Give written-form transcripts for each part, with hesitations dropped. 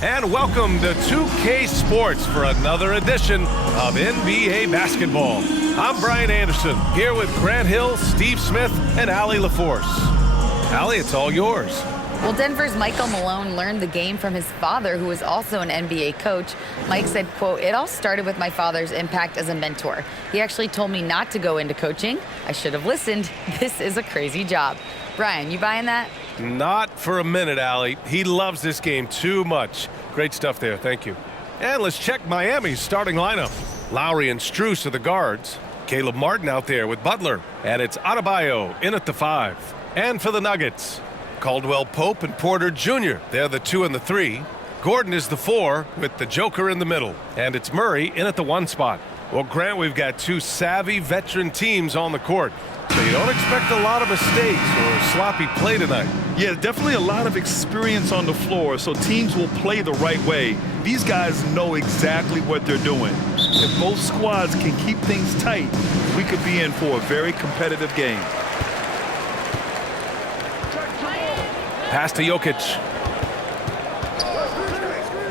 And welcome to 2K Sports for another edition of NBA basketball. I'm Brian Anderson, here with Grant Hill, Steve Smith, and Allie LaForce. Allie, it's all yours. Well, Denver's Michael Malone learned the game from his father, who was also an NBA coach. Mike said, quote, "It all started with my father's impact as a mentor. He actually told me not to go into coaching. I should have listened. This is a crazy job." Brian, you buying that? Not for a minute, Allie. He loves this game too much. Great stuff there. Thank you. And let's check Miami's starting lineup. Lowry and Strus are the guards. Caleb Martin out there with Butler. And it's Adebayo in at the 5. And for the Nuggets, Caldwell Pope and Porter Jr. They're the 2 and the 3. Gordon is the 4 with the Joker in the middle. And it's Murray in at the 1 spot. Well, Grant, we've got 2 savvy veteran teams on the court. So you don't expect a lot of mistakes or sloppy play tonight. Yeah, definitely a lot of experience on the floor, so teams will play the right way. These guys know exactly what they're doing. If both squads can keep things tight, we could be in for a very competitive game. Pass to Jokic.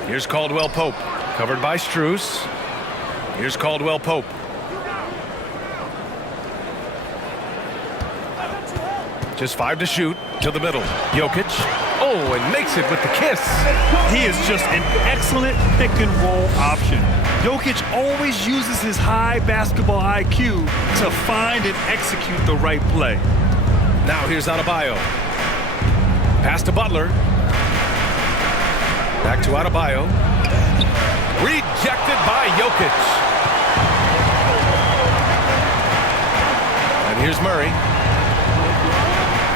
Here's Caldwell Pope, covered by Strus. Here's Caldwell Pope. Just 5 to shoot, to the middle. Jokic, and makes it with the kiss. He is just an excellent pick-and-roll option. Jokic always uses his high basketball IQ to find and execute the right play. Now here's Adebayo. Pass to Butler. Back to Adebayo. Rejected by Jokic. And here's Murray.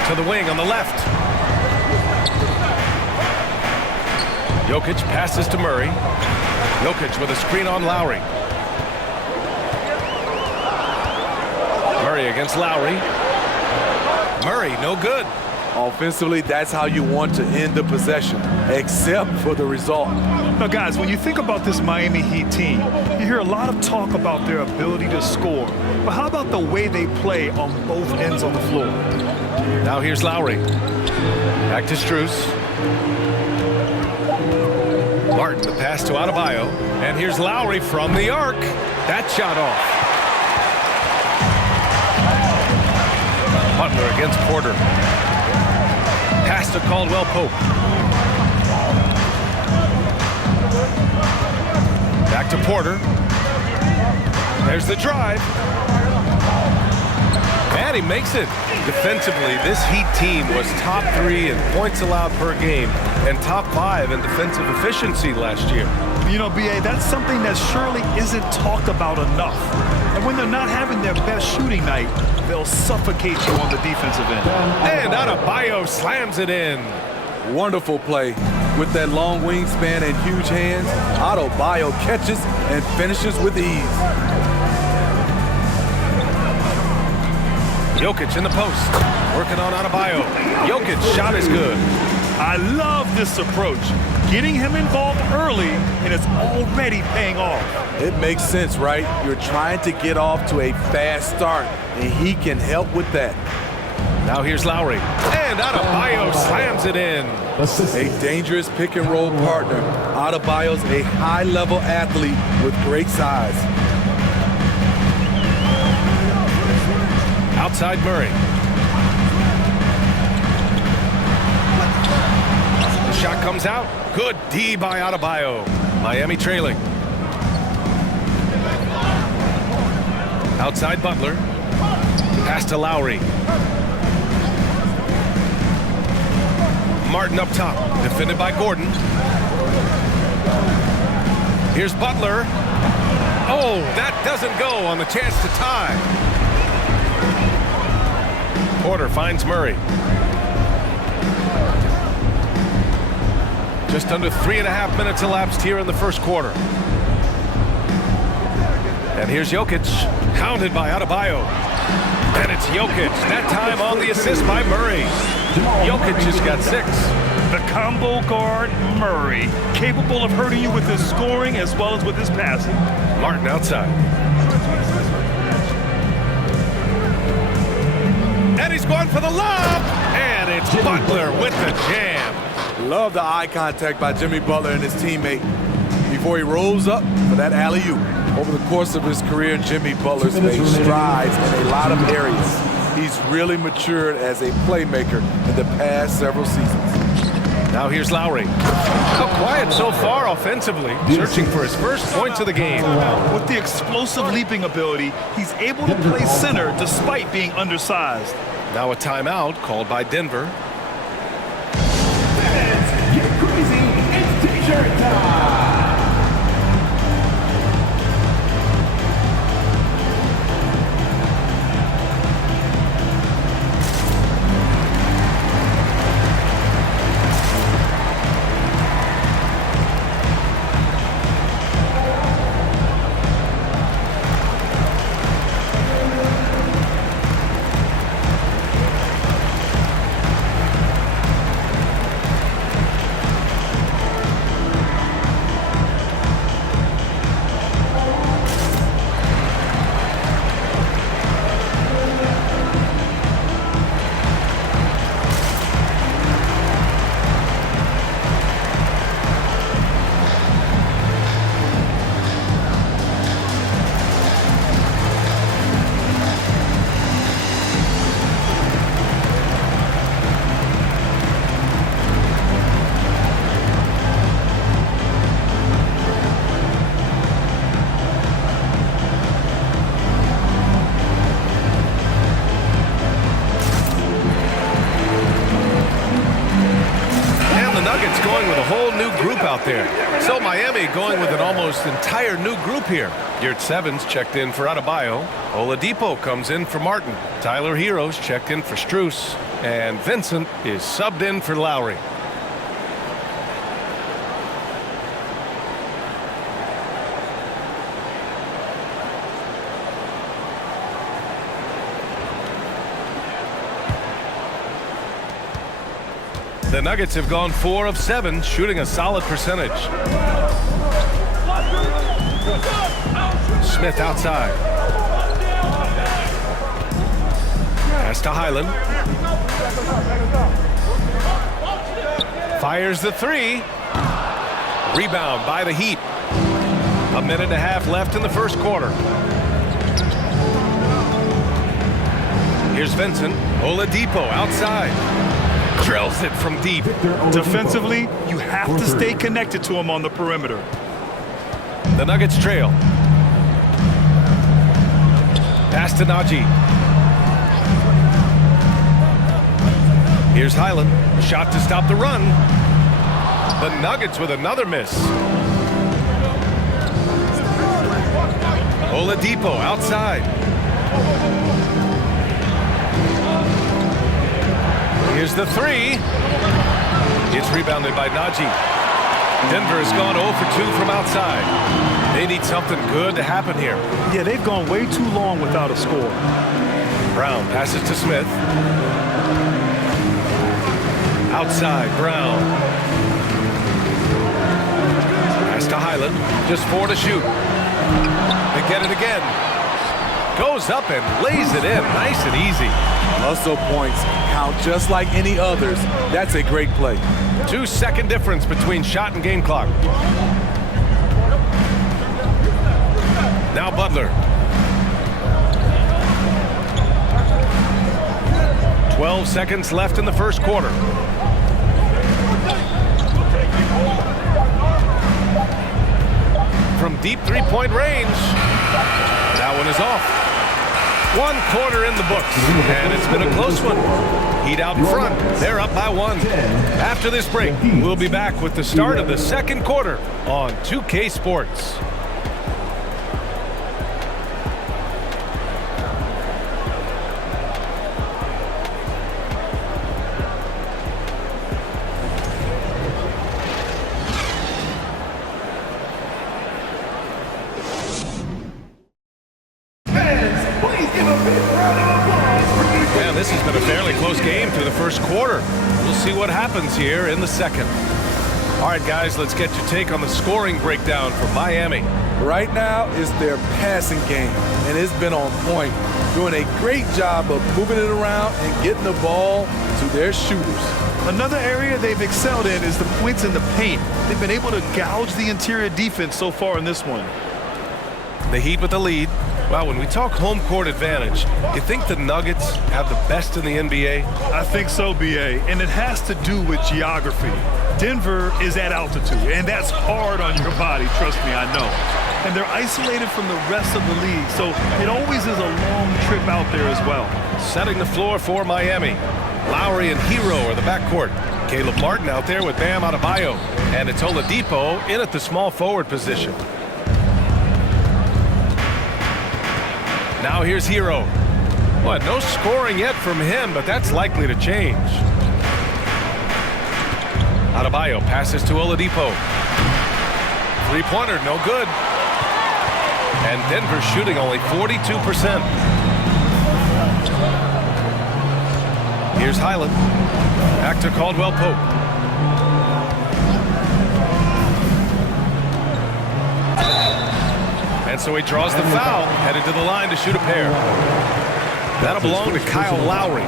To the wing on the left. Jokic passes to Murray. Jokic with a screen on Lowry. Murray against Lowry. Murray, no good. Offensively, that's how you want to end the possession, except for the result. Now, guys, when you think about this Miami Heat team, you hear a lot of talk about their ability to score. But how about the way they play on both ends of the floor? Now here's Lowry. Back to Strus. Martin, the pass to Adebayo. And here's Lowry from the arc. That shot off. Butler against Porter. Pass to Caldwell Pope. Back to Porter. There's the drive. And he makes it. Defensively, this Heat team was top 3 in points allowed per game and top 5 in defensive efficiency last year. You know, B.A., that's something that surely isn't talked about enough. And when they're not having their best shooting night, they'll suffocate you on the defensive end. And Adebayo slams it in. Wonderful play. With that long wingspan and huge hands, Adebayo catches and finishes with ease. Jokic in the post, working on Adebayo. Jokic's shot is good. I love this approach. Getting him involved early, and it's already paying off. It makes sense, right? You're trying to get off to a fast start, and he can help with that. Now here's Lowry. And Adebayo slams it in. A dangerous pick-and-roll partner. Adebayo's a high-level athlete with great size. Outside Murray. The shot comes out. Good D by Adebayo. Miami trailing. Outside Butler. Pass to Lowry. Martin up top. Defended by Gordon. Here's Butler. That doesn't go on the chance to tie. Porter finds Murray. Just under 3.5 minutes elapsed here in the first quarter. And here's Jokic, hounded by Adebayo. And it's Jokic, that time on the assist by Murray. Jokic has got 6. The combo guard, Murray, capable of hurting you with his scoring as well as with his passing. Martin outside. And he's going for the lob. And And it's Butler with the jam. Love the eye contact by Jimmy Butler and his teammate before he rolls up for that alley-oop. Over the course of his career, Jimmy Butler's made strides in a lot of areas. He's really matured as a playmaker in the past several seasons. Now here's Lowry. So quiet so far offensively, searching for his first points of the game. With the explosive leaping ability, he's able to play center despite being undersized. Now a timeout called by Denver. Get crazy, it's t-shirt time! Out there. So Miami going with an almost entire new group here. Yurt Sevens checked in for Adebayo. Oladipo comes in for Martin. Tyler Heroes checked in for Strus. And Vincent is subbed in for Lowry. The Nuggets have gone 4 of 7, shooting a solid percentage. Smith outside. Pass to Highland. Fires the 3. Rebound by the Heat. A minute and a half left in the first quarter. Here's Vincent. Oladipo outside. Drills it from deep. Defensively, you have to stay connected to him on the perimeter. The Nuggets trail. Pass to Najee. Here's Highland. Shot to stop the run. The Nuggets with another miss. Oladipo outside. Here's the 3. It's rebounded by Najee. Denver has gone 0 for 2 from outside. They need something good to happen here. Yeah, they've gone way too long without a score. Brown passes to Smith. Outside, Brown. Pass to Highland. Just 4 to shoot. They get it again. Goes up and lays it in. Nice and easy. Hustle points count just like any others. That's a great play. 2-second difference between shot and game clock. Now Butler. 12 seconds left in the first quarter. From deep three-point range. That one is off. 1 quarter in the books, and it's been a close one. Heat out in front. They're up by 1. After this break, we'll be back with the start of the second quarter on 2K Sports. This has been a fairly close game through the first quarter. We'll see what happens here in the second. All right, guys, let's get your take on the scoring breakdown for Miami. Right now is their passing game, and it's been on point. doing a great job of moving it around and getting the ball to their shooters. Another area they've excelled in is the points in the paint. They've been able to gouge the interior defense so far in this one. The Heat with the lead. Well, when we talk home court advantage, you think the Nuggets have the best in the NBA? I think so, B.A., and it has to do with geography. Denver is at altitude, and that's hard on your body, trust me, I know. And they're isolated from the rest of the league, so it always is a long trip out there as well. Setting the floor for Miami. Lowry and Hero are the backcourt. Caleb Martin out there with Bam Adebayo. And it's Oladipo in at the small forward position. Now here's Hero. What, no scoring yet from him, but that's likely to change. Adebayo passes to Oladipo. Three-pointer, no good. And Denver shooting only 42%. Here's Highland. Back to Caldwell Pope. And so he draws the foul, headed to the line to shoot a pair. That'll belong to Kyle Lowry.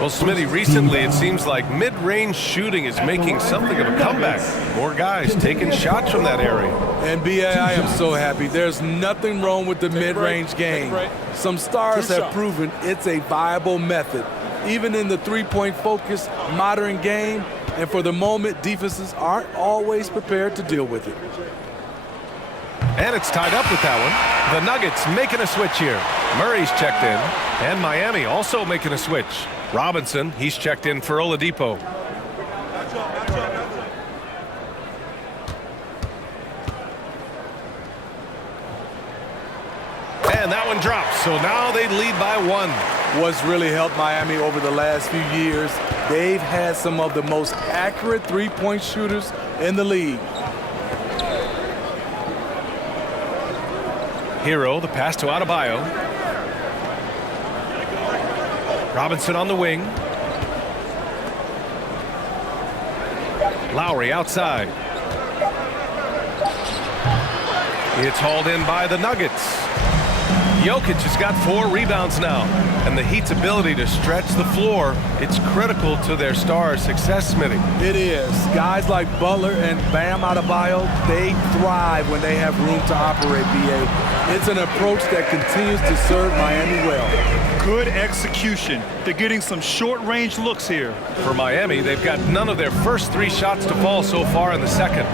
Well, Smitty, recently it seems like mid-range shooting is making something of a comeback. More guys taking shots from that area. And B.A., I am so happy. There's nothing wrong with the mid-range game. Some stars have proven it's a viable method, even in the three-point focused modern game. And for the moment, defenses aren't always prepared to deal with it. And it's tied up with that one. The Nuggets making a switch here. Murray's checked in. And Miami also making a switch. Robinson, he's checked in for Oladipo. And that one drops. So now they lead by one. What's really helped Miami over the last few years, they've had some of the most accurate three-point shooters in the league. Hero, the pass to Adebayo. Robinson on the wing. Lowry outside. It's hauled in by the Nuggets. Jokic has got 4 rebounds now, and the Heat's ability to stretch the floor, it's critical to their stars' success, Smitty. It is. Guys like Butler and Bam Adebayo, they thrive when they have room to operate, B.A. It's an approach that continues to serve Miami well. Good execution. They're getting some short-range looks here. For Miami, they've got none of their first 3 shots to fall so far in the second.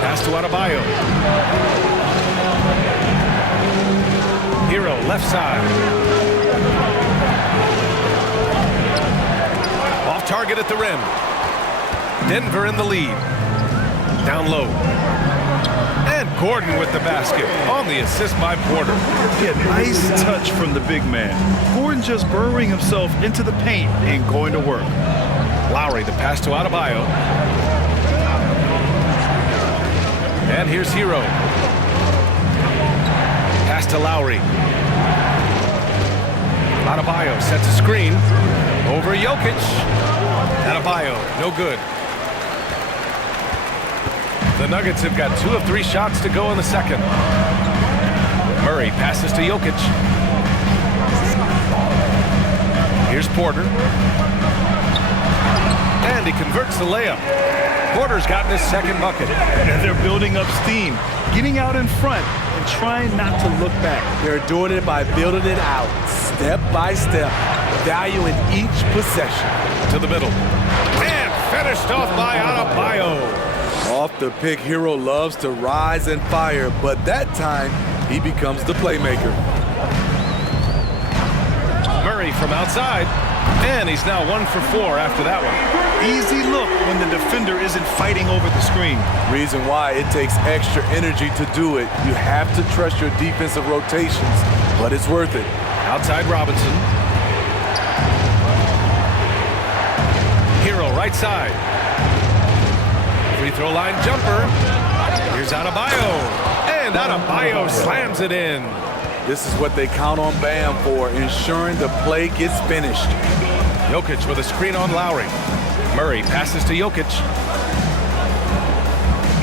Pass to Adebayo. Hero left side. Off target at the rim. Denver in the lead. Down low. And Gordon with the basket on the assist by Porter. Yeah, nice touch from the big man. Gordon just burrowing himself into the paint and going to work. Lowry, the pass to Adebayo. And here's Hero. Pass to Lowry. Adebayo sets a screen over Jokic. Adebayo, no good. The Nuggets have got 2 of 3 shots to go in the second. Murray passes to Jokic. Here's Porter. And he converts the layup. Porter's gotten his second bucket. And they're building up steam, getting out in front and trying not to look back. They're doing it by building it out, step by step, valuing each possession. To the middle. And finished off by Adebayo. Off the pick, Hero loves to rise and fire, but that time he becomes the playmaker. Murray from outside. And he's now 1 for 4 after that one. Easy look when the defender isn't fighting over the screen. Reason why it takes extra energy to do it. You have to trust your defensive rotations, but it's worth it. Outside Robinson. Hero right side. Free throw line jumper. Here's Adebayo. And Adebayo slams it in. This is what they count on Bam for, ensuring the play gets finished. Jokic with a screen on Lowry. Murray passes to Jokic.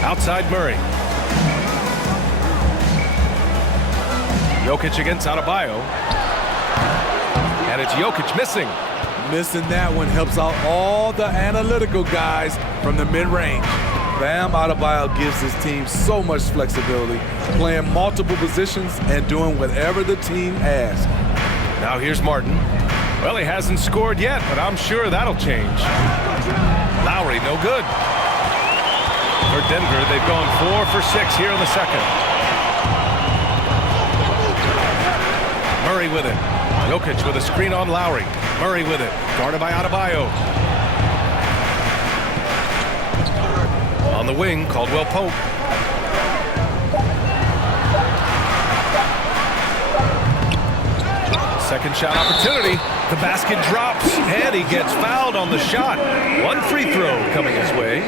Outside Murray. Jokic against Adebayo. And it's Jokic missing. Missing that one helps out all the analytical guys from the mid-range. Bam Adebayo gives his team so much flexibility, playing multiple positions and doing whatever the team asks. Now here's Martin. Well, he hasn't scored yet, but I'm sure that'll change. Lowry, no good. For Denver, they've gone 4 for 6 here in the second. Murray with it. Jokic with a screen on Lowry. Murray with it. Guarded by Adebayo. On the wing, Caldwell Pope. Second shot opportunity. The basket drops, and he gets fouled on the shot. One free throw coming his way.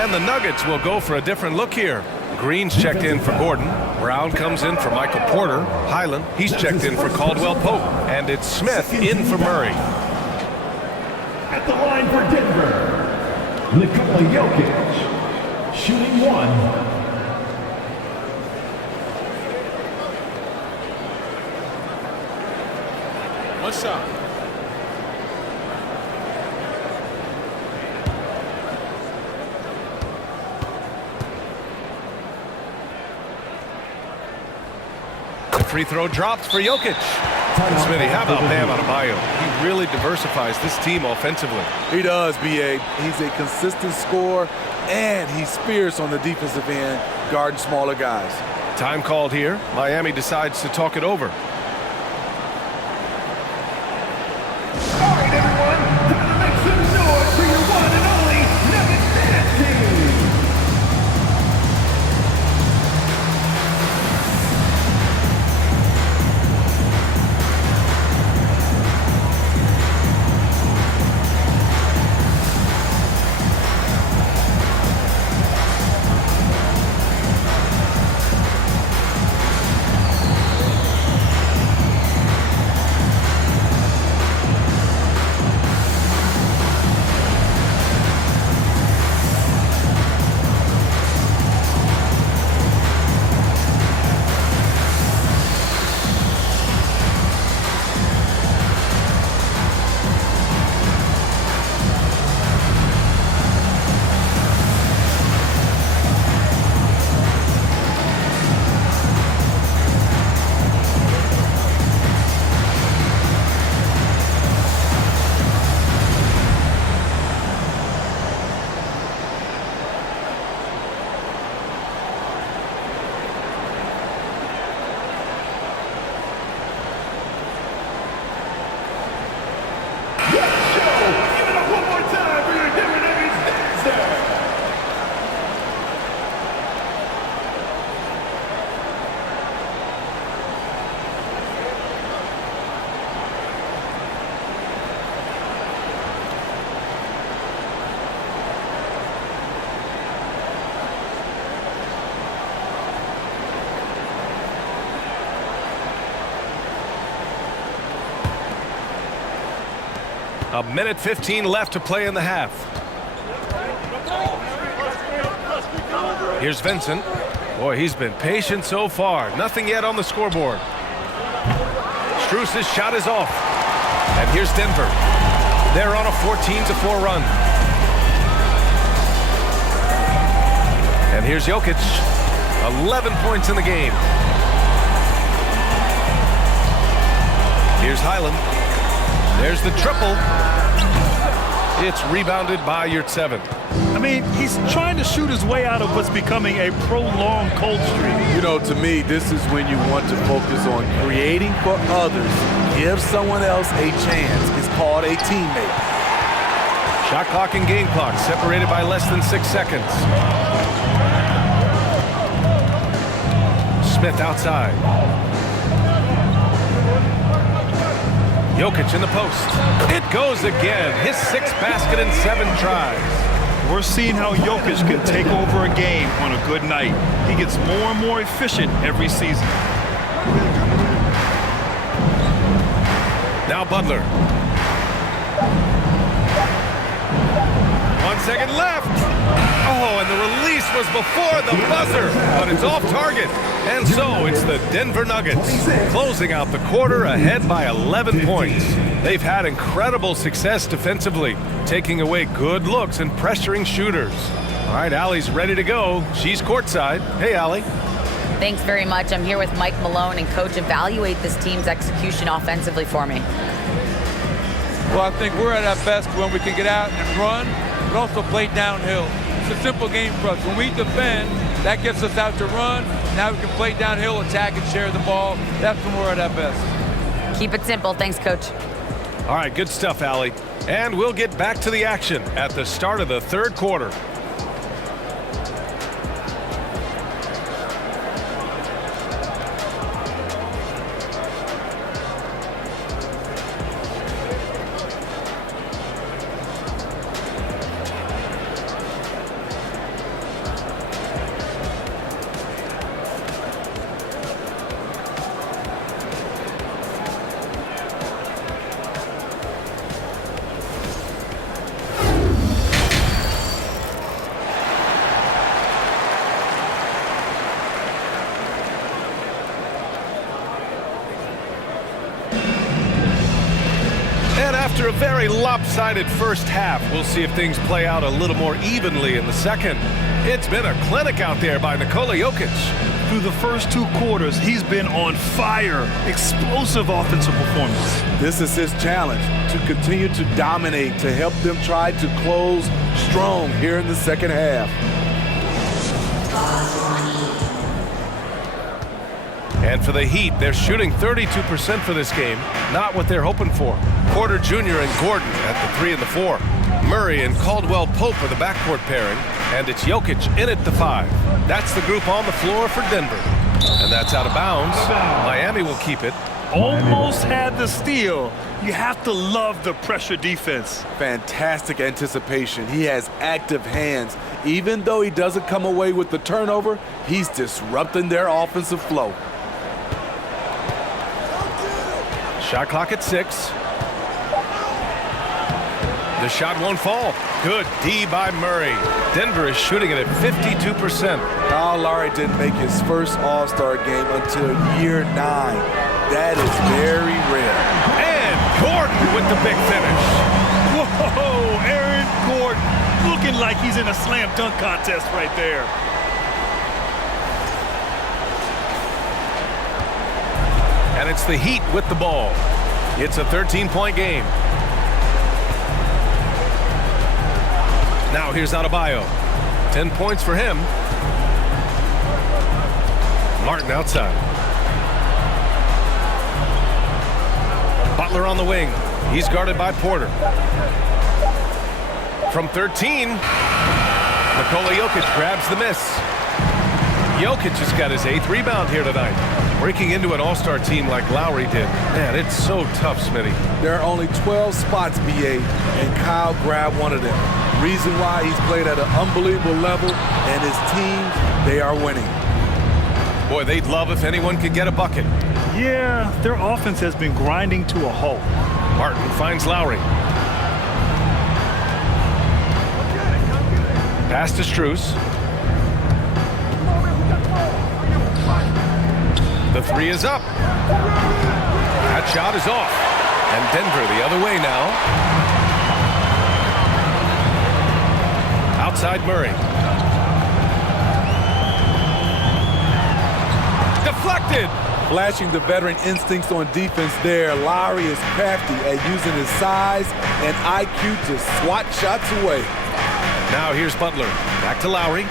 And the Nuggets will go for a different look here. Green's checked in for Gordon. Brown comes in for Michael Porter. Highland, he's checked in for Caldwell Pope. And it's Smith in for Murray. At the line for Denver, Nikola Jokic, shooting 1. One shot. The free throw drops for Jokic. Smitty, how about Bam Adebayo? He really diversifies this team offensively. He does, B.A. He's a consistent scorer, and he's fierce on the defensive end, guarding smaller guys. Time called here. Miami decides to talk it over. All right, everyone, time to make some noise for your one and only Nuggets dance team. A minute 15 left to play in the half. Here's Vincent. Boy, he's been patient so far. Nothing yet on the scoreboard. Strus's shot is off. And here's Denver. They're on a 14-4 run. And here's Jokic. 11 points in the game. Here's Highland. There's the triple. It's rebounded by Yurtseven. I mean, he's trying to shoot his way out of what's becoming a prolonged cold streak. You know, to me, this is when you want to focus on creating for others. Give someone else a chance. It's called a teammate. Shot clock and game clock separated by less than 6 seconds. Smith outside. Jokic in the post. It goes again. His 6th basket in 7 tries. We're seeing how Jokic can take over a game on a good night. He gets more and more efficient every season. Now Butler. 1 second left. Oh, and the release was before the buzzer, but it's off target. And so it's the Denver Nuggets closing out the quarter ahead by 11 points. They've had incredible success defensively, taking away good looks and pressuring shooters. All right, Allie's ready to go. She's courtside. Hey, Allie. Thanks very much. I'm here with Mike Malone, and Coach, evaluate this team's execution offensively for me. Well, I think we're at our best when we can get out and run, but also play downhill. It's a simple game for us. When we defend, that gets us out to run. Now we can play downhill, attack, and share the ball. That's when we're at our best. Keep it simple. Thanks, Coach. All right, good stuff, Allie. And we'll get back to the action at the start of the third quarter. And after a very lopsided first half, we'll see if things play out a little more evenly in the second. It's been a clinic out there by Nikola Jokic. Through the first 2 quarters, he's been on fire. Explosive offensive performance. This is his challenge, to continue to dominate, to help them try to close strong here in the second half. And for the Heat, they're shooting 32% for this game. Not what they're hoping for. Porter Jr. and Gordon at the 3 and the 4. Murray and Caldwell Pope are the backcourt pairing. And it's Jokic in at the 5. That's the group on the floor for Denver. And that's out of bounds. Miami will keep it. Almost had the steal. You have to love the pressure defense. Fantastic anticipation. He has active hands. Even though he doesn't come away with the turnover, he's disrupting their offensive flow. Shot clock at 6. The shot won't fall. Good D by Murray. Denver is shooting it at 52%. Kyle Lowry didn't make his first All-Star game until year 9. That is very rare. And Gordon with the big finish. Whoa, Aaron Gordon looking like he's in a slam dunk contest right there. And it's the Heat with the ball. It's a 13-point game. Now here's Adebayo. 10 points for him. Martin outside. Butler on the wing. He's guarded by Porter. From 13, Nikola Jokic grabs the miss. Jokic has got his 8th rebound here tonight. Breaking into an all-star team like Lowry did. Man, it's so tough, Smitty. There are only 12 spots, BA, and Kyle grabbed one of them. Reason why he's played at an unbelievable level, and his teams, they are winning. Boy, they'd love if anyone could get a bucket. Yeah, their offense has been grinding to a halt. Martin finds Lowry. Pass to Strus. The 3 is up. That shot is off. And Denver the other way now. Outside Murray. Deflected. Flashing the veteran instincts on defense there. Lowry is crafty at using his size and IQ to swat shots away. Now here's Butler. Back to Lowry.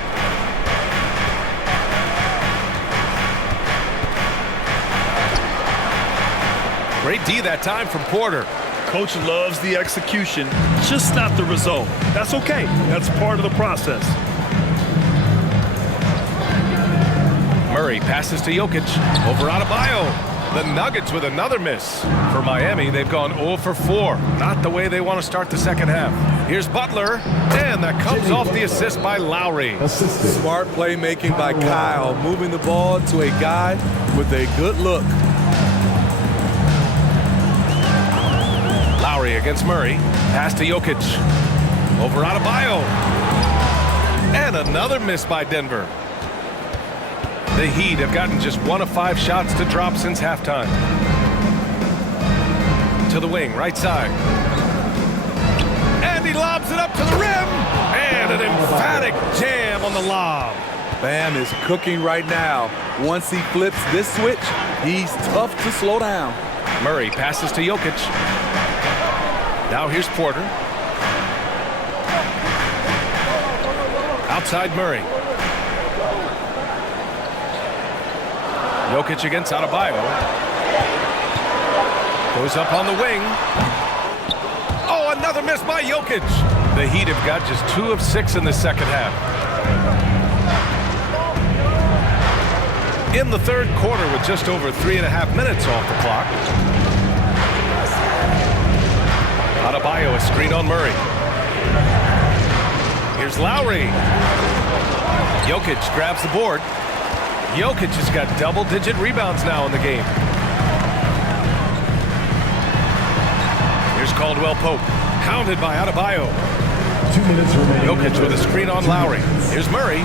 Great D that time from Porter. Coach loves the execution, just not the result. That's okay. That's part of the process. Murray passes to Jokic. Over Adebayo. The Nuggets with another miss. For Miami, they've gone 0 for 4. Not the way they want to start the second half. Here's Butler. And that comes off the assist by Lowry. Smart playmaking by Kyle, moving the ball to a guy with a good look. Lowry against Murray. Pass to Jokic. Over Adebayo. And another miss by Denver. The Heat have gotten just 1 of 5 shots to drop since halftime. To the wing, right side. And he lobs it up to the rim. And an emphatic jam on the lob. Bam is cooking right now. Once he flips this switch, he's tough to slow down. Murray passes to Jokic. Now here's Porter. Outside Murray. Jokic against Adebayo. Goes up on the wing. Oh, another miss by Jokic. The Heat have got just 2 of 6 in the second half. In the third quarter with just over 3.5 minutes off the clock. Adebayo, a screen on Murray. Here's Lowry. Jokic grabs the board. Jokic has got double-digit rebounds now in the game. Here's Caldwell Pope. Hounded by Adebayo. 2 minutes remaining. Jokic with a screen on Lowry. Here's Murray.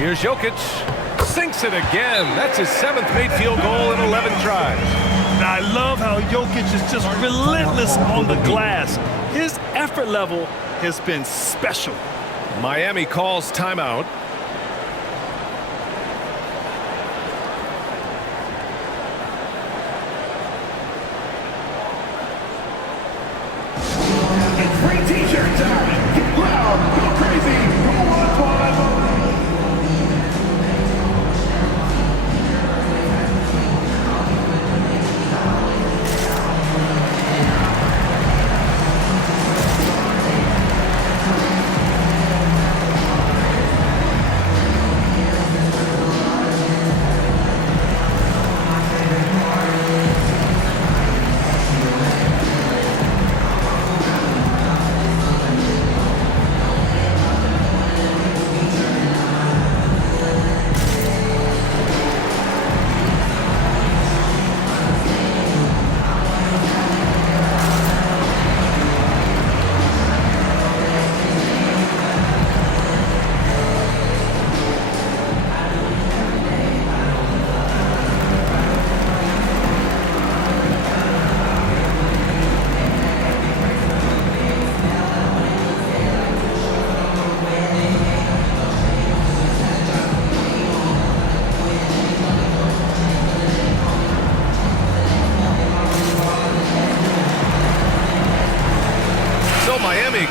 Here's Jokic. Sinks it again. That's his 7th made field goal in 11 tries. I love how Jokic is just relentless on the glass. His effort level has been special. Miami calls timeout. It's free t-shirt time. Get loud, go crazy, go on,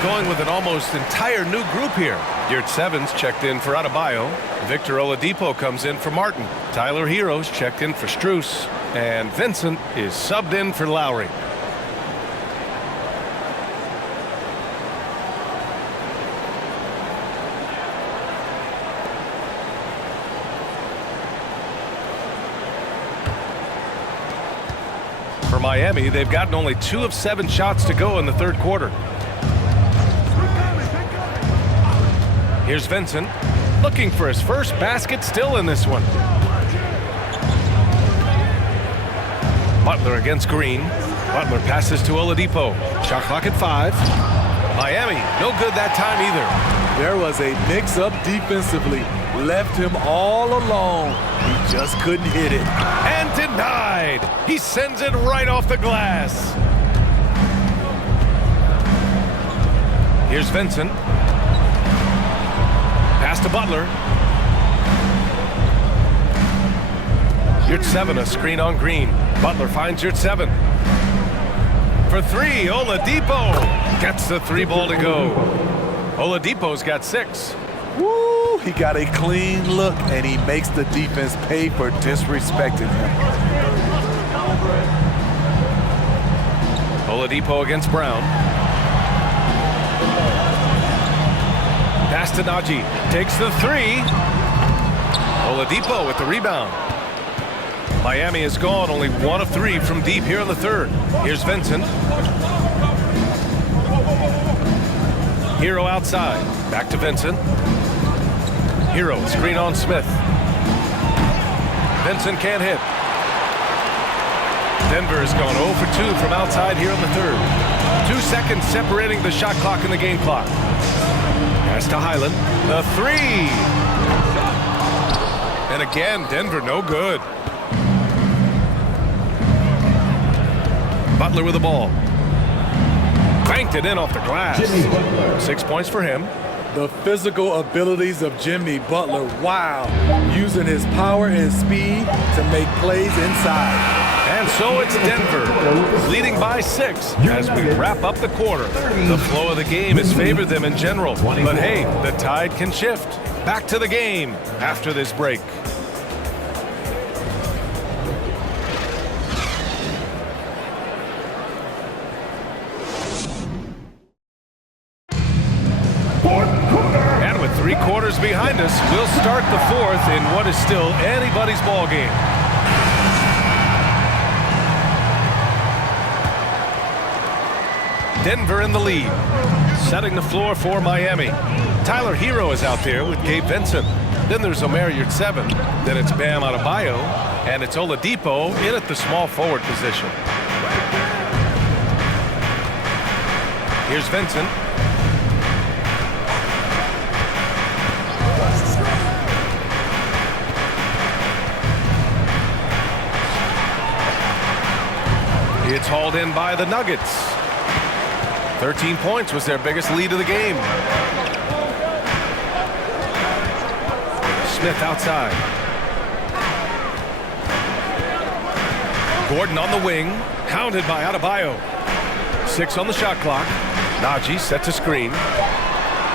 Going with an almost entire new group here. Yurtseven's checked in for Adebayo. Victor Oladipo comes in for Martin. Tyler Hero's checked in for Strus. And Vincent is subbed in for Lowry. For Miami, they've gotten only 2 of 7 shots to go in the third quarter. Here's Vincent, looking for his first basket still in this one. Butler against Green. Butler passes to Oladipo. Shot clock at 5. Miami, no good that time either. There was a mix-up defensively. Left him all alone. He just couldn't hit it. And denied. He sends it right off the glass. Here's Vincent. Pass to Butler. Yurtseven, a screen on Green. Butler finds Yurtseven. For 3, Oladipo gets the 3-ball to go. Oladipo's got 6. Woo! He got a clean look, and he makes the defense pay for disrespecting him. Oladipo against Brown. Pass to Najee. Takes the 3. Oladipo with the rebound. Miami is gone only 1 of 3 from deep here in the third. Here's Vincent. Hero outside. Back to Vincent. Hero, screen on Smith. Vincent can't hit. Denver has gone 0 for 2 from outside here in the third. 2 seconds separating the shot clock and the game clock. Pass to Highland. The three. And again, Denver no good. Butler with the ball. Banked it in off the glass. 6 points for him. The physical abilities of Jimmy Butler, wow, using his power and speed to make plays inside. And so it's Denver, leading by 6 as we wrap up the quarter. The flow of the game has favored them in general, but hey, the tide can shift. Back to the game after this break. And with 3 quarters behind us, we'll start the 4th in what is still anybody's ball game. Denver in the lead, setting the floor for Miami. Tyler Hero is out there with Gabe Vincent. Then there's Omer Yurtseven. Then it's Bam Adebayo, and it's Oladipo in at the small forward position. Here's Vincent. It's hauled in by the Nuggets. 13 points was their biggest lead of the game. Smith outside. Gordon on the wing, hounded by Adebayo. 6 on the shot clock. Najee sets a screen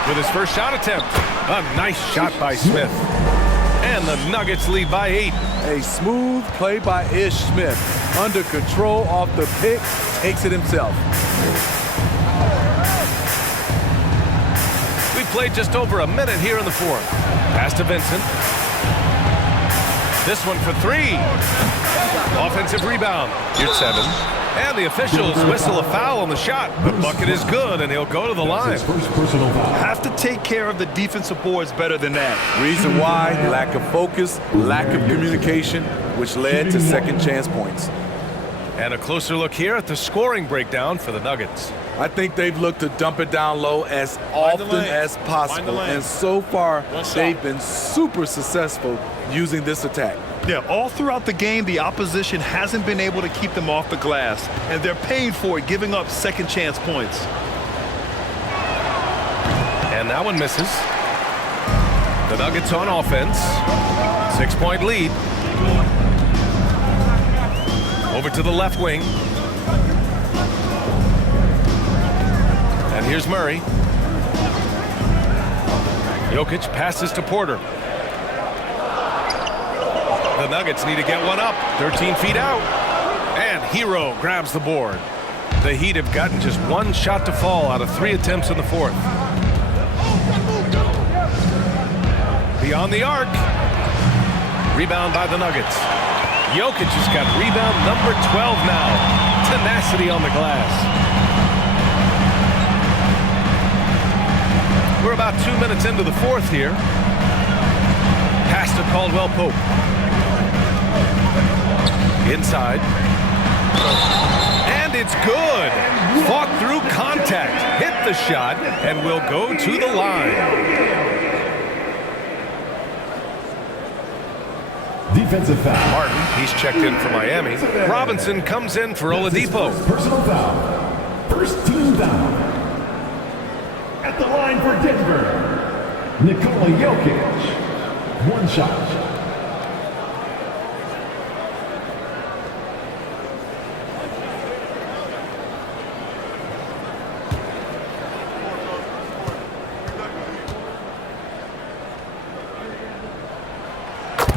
with his first shot attempt. A nice shot by Smith. And the Nuggets lead by 8. A smooth play by Ish Smith. Under control off the pick, takes it himself. We played just over a minute here in the 4th. Pass to Vincent. This one for 3. Offensive rebound. Yurtseven. And the officials whistle a foul on the shot. The bucket is good, and he'll go to the line. Have to take care of the defensive boards better than that. Reason why, lack of focus, lack of communication, which led to second chance points. And a closer look here at the scoring breakdown for the Nuggets. I think they've looked to dump it down low as often as possible. And so far, they've been super successful using this attack. Yeah, all throughout the game, the opposition hasn't been able to keep them off the glass, and they're paying for it, giving up second chance points. And that one misses. The Nuggets on offense. 6-point lead. Over to the left wing. And here's Murray. Jokic passes to Porter. The Nuggets need to get one up. 13 feet out. And Hero grabs the board. The Heat have gotten just 1 shot to fall out of 3 attempts in the 4th. Beyond the arc. Rebound by the Nuggets. Jokic has got rebound number 12 now. Tenacity on the glass. We're about 2 minutes into the 4th here. Pass to Caldwell Pope. Inside. And it's good. Fought through contact. Hit the shot and will go to the line. Defensive foul. Martin, he's checked in for Miami. Robinson comes in for Oladipo. Personal foul. First team foul. At the line for Denver, Nikola Jokic. 1 shot.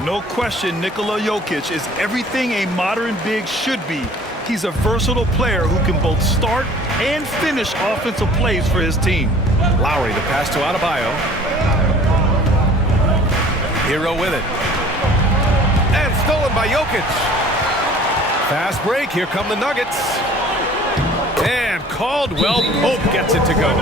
No question, Nikola Jokic is everything a modern big should be. He's a versatile player who can both start and finish offensive plays for his team. Lowry, the pass to Adebayo. Hero with it. And stolen by Jokic. Fast break. Here come the Nuggets. And Caldwell Pope gets it to go.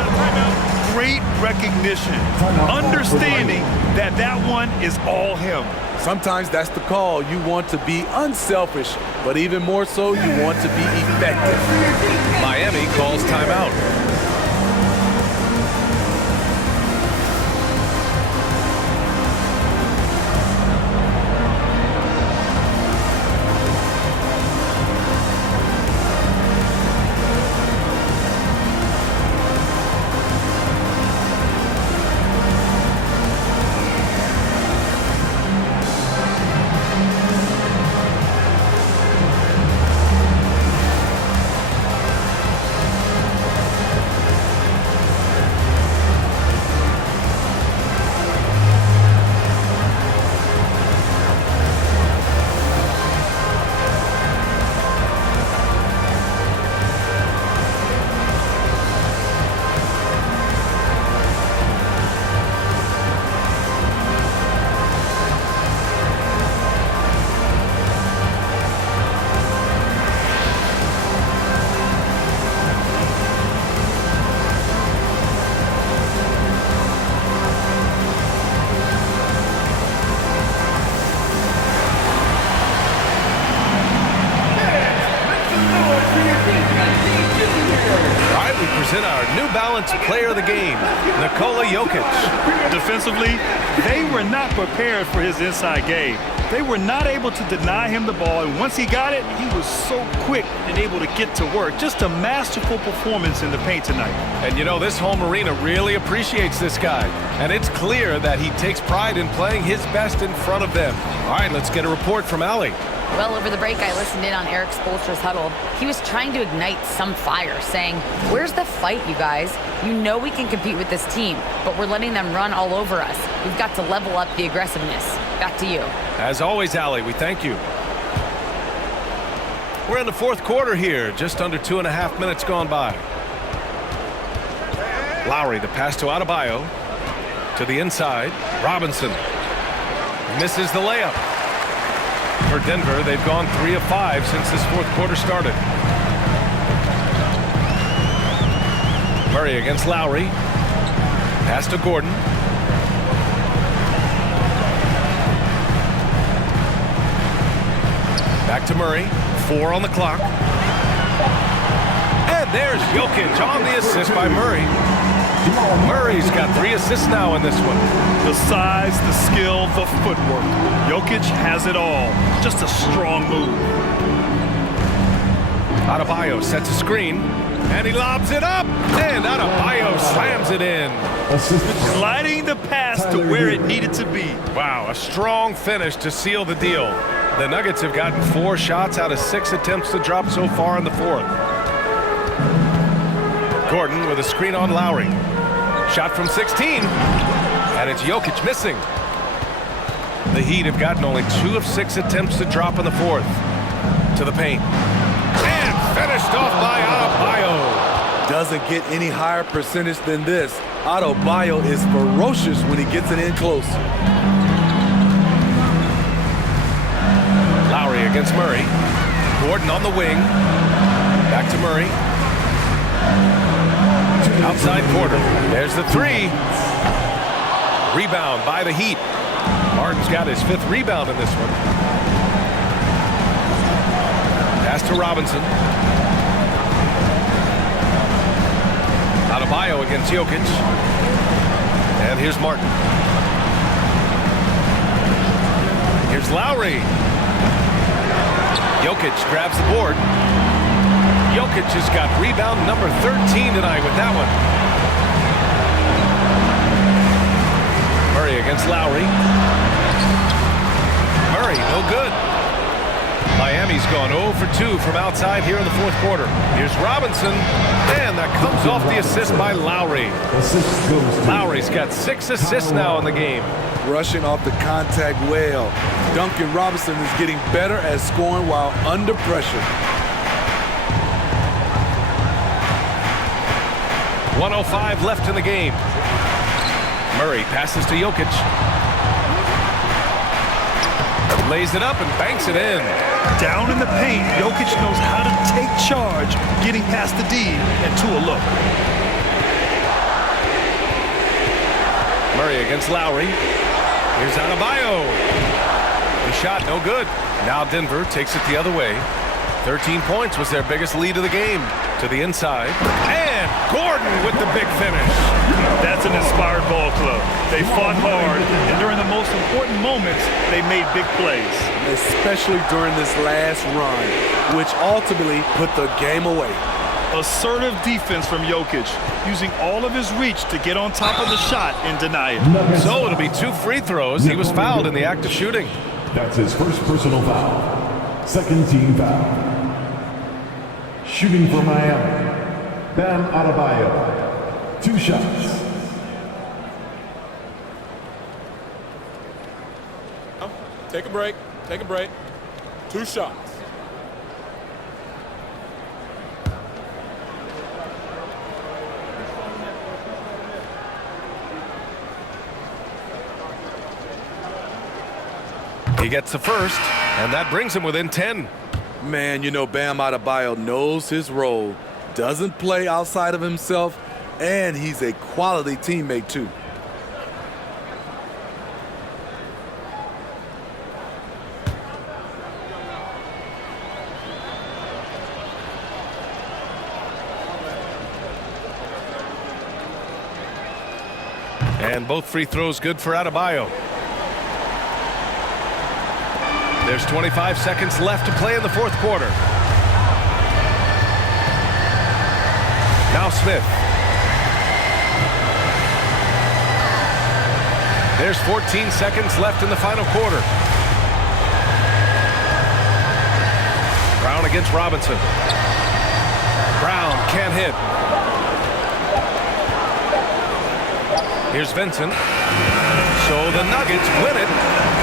Great recognition. Understanding that that one is all him. Sometimes that's the call. You want to be unselfish, but even more so, you want to be effective. Miami calls timeout. New Balance Player of the Game, Nikola Jokic. Defensively, they were not prepared for his inside game. They were not able to deny him the ball, and once he got it, he was so quick and able to get to work. Just a masterful performance in the paint tonight. And you know, this home arena really appreciates this guy, and it's clear that he takes pride in playing his best in front of them. All right, let's get a report from Allie. Well, over the break, I listened in on Eric Spoelstra's huddle. He was trying to ignite some fire, saying, "Where's the fight, you guys? You know we can compete with this team, but we're letting them run all over us. We've got to level up the aggressiveness." Back to you. As always, Allie, we thank you. We're in the fourth quarter here, just under 2.5 minutes gone by. Lowry, the pass to Adebayo. To the inside, Robinson misses the layup. For Denver, they've gone 3 of 5 since this fourth quarter started. Murray against Lowry. Pass to Gordon. Back to Murray. 4 on the clock. And there's Jokic on the assist by Murray. Murray's got 3 assists now in this one. The size, the skill, the footwork. Jokic has it all. Just a strong move. Adebayo sets a screen, and he lobs it up, and Adebayo slams it in. Sliding the pass to where it needed to be. Wow, a strong finish to seal the deal. The Nuggets have gotten 4 shots out of 6 attempts to drop so far in the fourth. Gordon with a screen on Lowry. Shot from 16, and it's Jokic missing. The Heat have gotten only 2 of 6 attempts to drop in the fourth. To the paint. And finished off by Adebayo. Doesn't get any higher percentage than this. Adebayo is ferocious when he gets it in close. Lowry against Murray. Gordon on the wing. Back to Murray. Outside corner. There's the 3. Rebound by the Heat. Martin's got his 5th rebound in this one. Pass to Robinson. Adebayo against Jokic. And here's Martin. Here's Lowry. Jokic grabs the board. Jokic has got rebound number 13 tonight with that one. Murray against Lowry. Murray, no good. Miami's gone 0 for 2 from outside here in the fourth quarter. Here's Robinson, and that comes off the assist by Lowry. Lowry's got 6 assists now in the game. Rushing off the contact well. Duncan Robinson is getting better at scoring while under pressure. 1:05 left in the game. Murray passes to Jokic. Lays it up and banks it in. Down in the paint, Jokic knows how to take charge, getting past the D and to a look. Murray against Lowry. Here's Adebayo. The shot, no good. Now Denver takes it the other way. 13 points was their biggest lead of the game. To the inside. And Gordon with the big finish. That's an inspired ball club. They fought hard, and during the most important moments, they made big plays. Especially during this last run, which ultimately put the game away. Assertive defense from Jokic, using all of his reach to get on top of the shot and deny it. So it'll be 2 free throws. He was fouled in the act of shooting. That's his first personal foul. Second team foul. Shooting for Miami, Bam Adebayo. 2 shots. Take a break. Take a break. 2 shots. He gets the first, and that brings him within 10. Man, you know Bam Adebayo knows his role, doesn't play outside of himself, and he's a quality teammate too. And both free throws good for Adebayo. There's 25 seconds left to play in the fourth quarter. Now Smith. There's 14 seconds left in the final quarter. Brown against Robinson. Brown can't hit. Here's Vincent. So the Nuggets win it.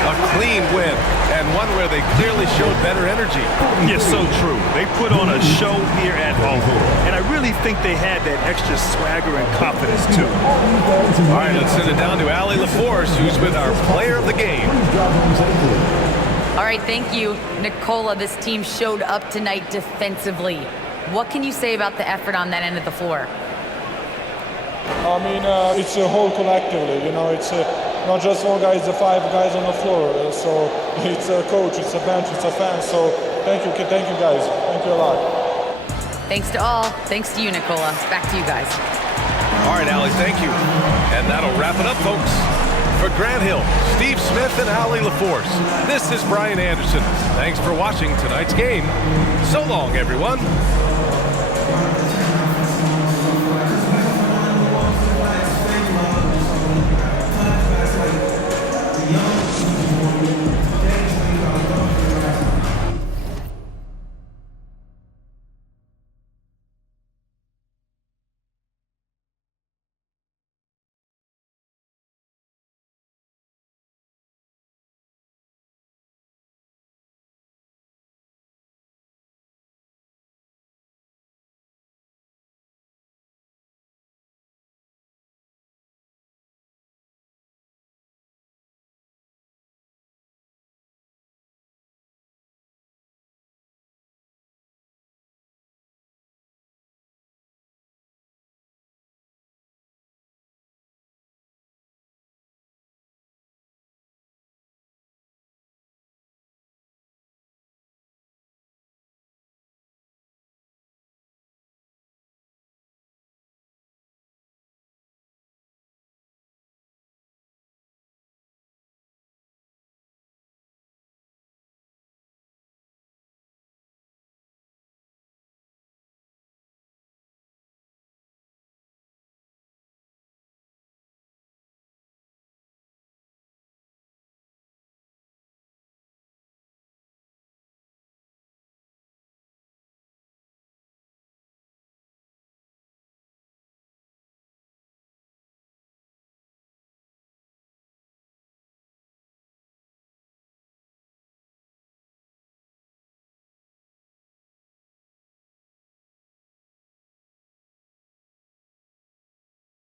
A clean win, and one where they clearly showed better energy. Yes, so true. They put on a show here at home, and I really think they had that extra swagger and confidence, too. All right, let's send it down to Allie LaForce, who's with our player of the game. All right, thank you, Nicola. This team showed up tonight defensively. What can you say about the effort on that end of the floor? I mean, it's a whole collectively, you know, it's not just one guy, it's the 5 guys on the floor. So it's a coach, it's a bench, it's a fan. So thank you guys. Thank you a lot. Thanks to all. Thanks to you, Nicola. Back to you guys. All right, Allie, thank you. And that'll wrap it up, folks. For Grant Hill, Steve Smith, and Allie LaForce, this is Brian Anderson. Thanks for watching tonight's game. So long, everyone.